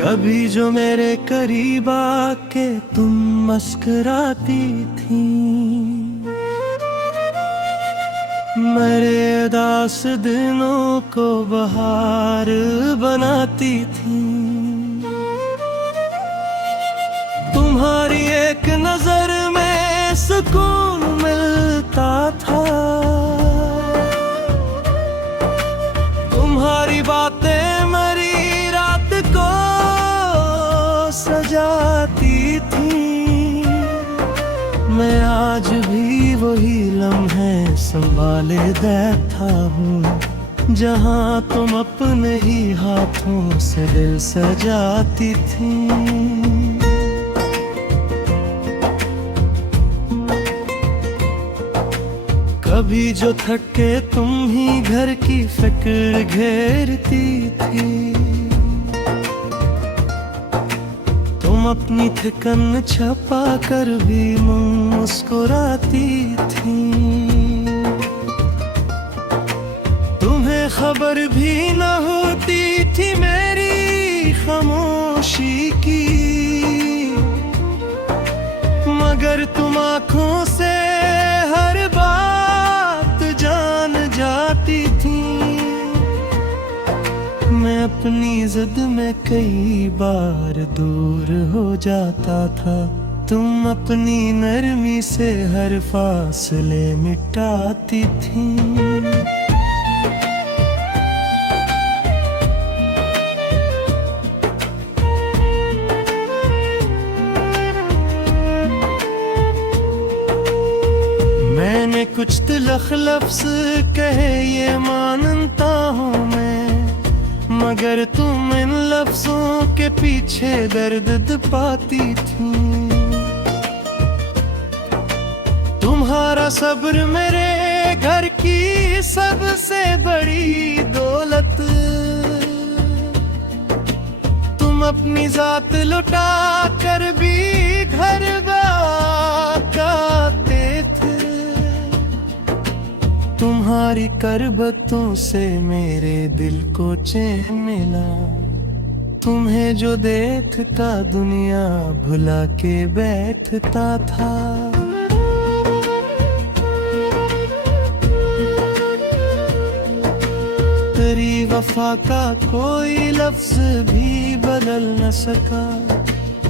कभी जो मेरे करीब आके तुम मुस्कुराती थी, मेरे उदास दिनों को बहार बनाती थी। तुम्हारी एक नजर में सुकून मिलता था, तुम्हारी बातें मेरी रात को सजाती थी। मैं आज भी वही लम्हे संभाले बैठा हूँ, जहाँ तुम अपने ही हाथों से दिल सजाती थी। कभी जो थके तुम ही घर की फिक्र घेरती थी, तुम अपनी थकन छपा कर भी मुस्कुराती थी। तुम्हें खबर भी न होती थी मेरी खामोशी की, मगर तुम आँखों से हर बात जान जाती थी। मैं अपनी जिद में कई बार दूर हो जाता था, तुम अपनी नरमी से हर फासले मिटाती थी। मैंने कुछ तिलख लफ्ज़ कहे ये मानता हूँ मैं, मगर तुम इन लफ्जों के पीछे दर्द पाती थी। तुम्हारा सब्र मेरे घर की सबसे बड़ी दौलत, तुम अपनी जात लुटा कर भी घर आते थे। तुम्हारी करबतों से मेरे दिल को चैन मिला, तुम्हें जो देखता दुनिया भुला के बैठता था। तेरी वफा का कोई लफ्ज भी बदल न सका,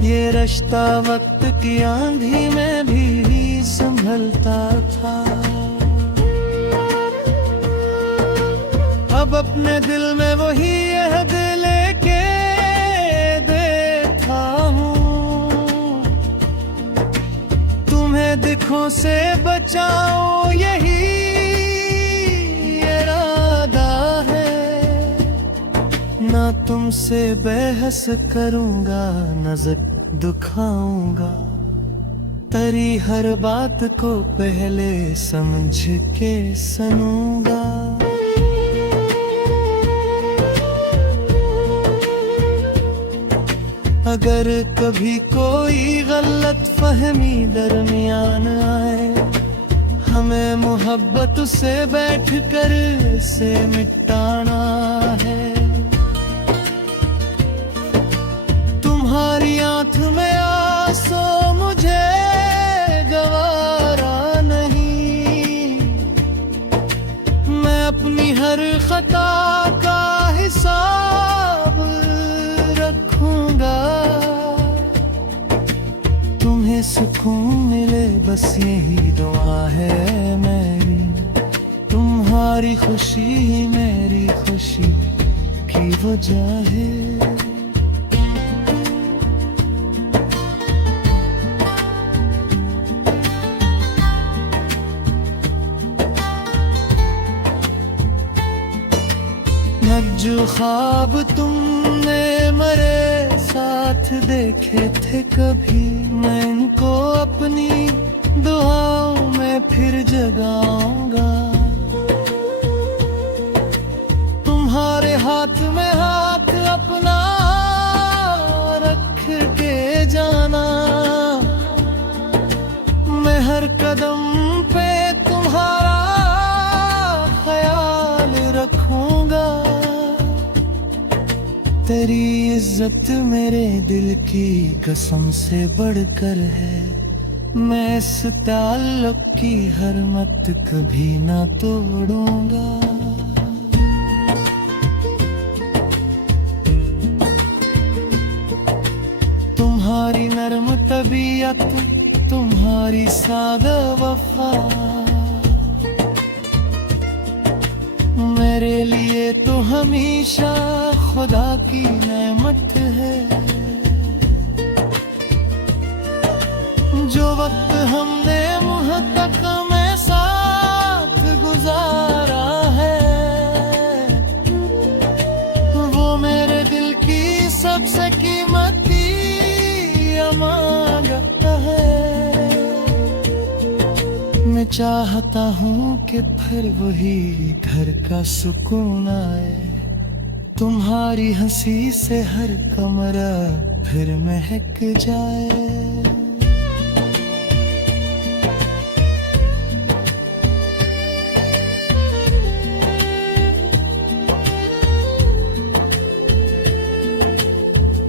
ये रिश्ता वक्त की आंधी में भी संभलता था। अब अपने दिल में वही अहद लेके देता हूँ, तुम्हें दिखों से बचाओ यही इरादा है। ना तुमसे बहस करूँगा न दुखाऊंगा, तेरी हर बात को पहले समझ के सुनूंगा। अगर कभी कोई गलत फहमी दरमियान आए, हमें मोहब्बत से बैठकर इसे मिटाना है। तुम्हारी आंख में आंसू मुझे गवारा नहीं, मैं अपनी हर खता का हिसाब रखूंगा। तुम्हें सुकून मिले बस यही दुआ है मेरी, तुम्हारी खुशी ही मेरी खुशी की वजह है। जो ख्वाब तुमने मेरे साथ देखे थे कभी, मैं इनको अपनी दुआओं में फिर जगाऊंगा। तुम्हारे हाथ में हाथ अपना रख के जाना, मैं हर कदम पे तुम्हारा ख्याल रखूंगा। तेरी इज्जत मेरे दिल की कसम से बढ़कर है। मैं इस ताल्लुक की हरमत कभी ना तोड़ूंगा। तुम्हारी नर्म तबीयत, तुम्हारी सादा वफा मेरे लिए तो हमेशा खुदा की नेमत है। जो वक्त हमने मुहतक में साथ गुजारा है, वो मेरे दिल की सबसे कीमती अमानत है। मैं चाहता हूँ कि फिर वही घर का सुकून आए। तुम्हारी हंसी से हर कमरा फिर महक जाए।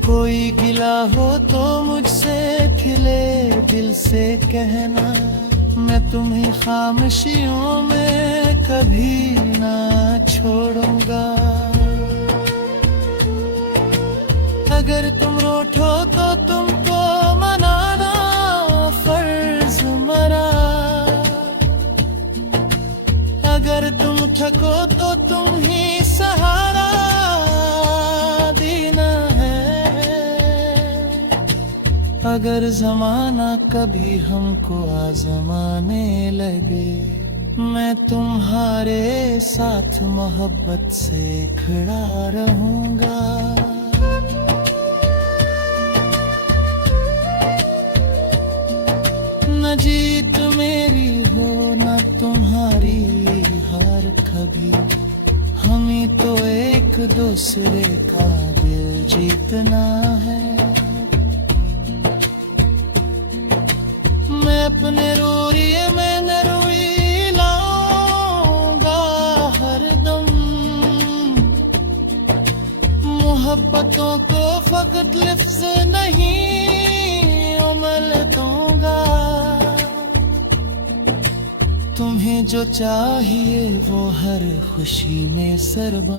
कोई गिला हो तो मुझसे खिले दिल से कहना। मैं तुम्हें खामोशियों में कभी ना छोड़ूंगा। अगर तुम रूठो तो तुमको मनाना फर्ज मरा। अगर तुम थको तो तुम ही सहारा देना है। अगर जमाना कभी हमको आजमाने लगे, मैं तुम्हारे साथ मोहब्बत से खड़ा रहूंगा। न जीत मेरी हो न तुम्हारी हार कभी। हमें तो एक दूसरे का दिल जीतना है। मैं अपने रूरिये में नरूई लाऊंगा हरदम। मोहब्बतों को फकत लफ्ज़ नहीं उमल दूंगा। तुम्हें जो चाहिए वो हर खुशी में सरबा